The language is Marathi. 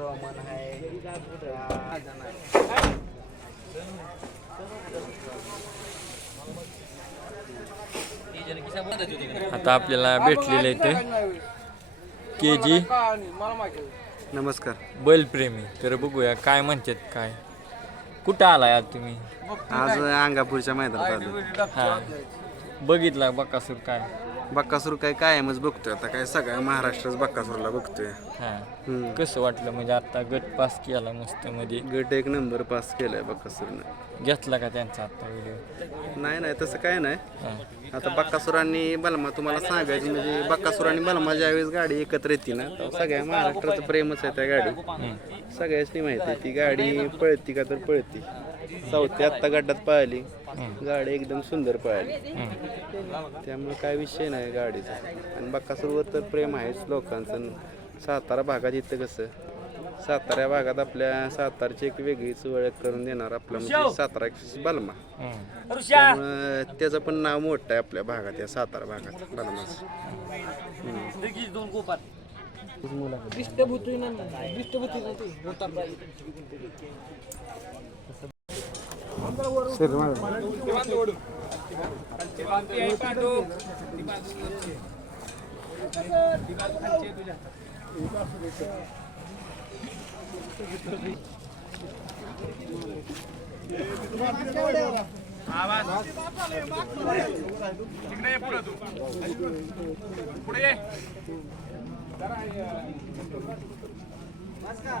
रोमन आहे. आता आपल्याला भेटलेलं इथे के जी नमस्कार. बैलप्रेमी. तर बघूया काय म्हणतात काय. कुठं आलाय आज तुम्ही? आज अंगापूरच्या मैदानात आलो. हा. बघितला बकासूर काय. बक्कासूर काय कायमच बघतोय. आता काय सगळ्या महाराष्ट्रच बक्कासूरला बघतोय. हा. हम्म. कसं वाटलं म्हणजे आता गट पास केला मस्त मध्ये? गट एक नंबर पास केलाय बक्कासूरनं. घेतला का त्यांचा आता व्हिडिओ नाही नाही तसं काय नाही. आता बक्कासूरांनी बलमा तुम्हाला सांगायचं म्हणजे बक्कासूरांनी बलमा ज्यावेळेस गाडी एकत्र येते ना तेव्हा सगळ्या महाराष्ट्राचं प्रेमच आहे त्या गाडी. सगळ्याच माहिती आहे ती गाडी पळती का तर पळती. चौथ्या आत्ता गड्ड्यात पळाली. गाडी एकदम सुंदर पळाली. त्यामुळे काय विषय नाही गाडीचा. आणि बक्कासूरवर तर प्रेम आहेच लोकांचं. सातारा भागात इथं कसं सातारा भागात आपल्या सातारची एक वेगळीच ओळख करून देणार आपला म्हणजे सातारा बलमा. त्याचं पण नाव मोठं आहे आपल्या भागात या सातारा भागात बलमा आवाज. तिकडे पुढे तू पुढे ये नमस्कार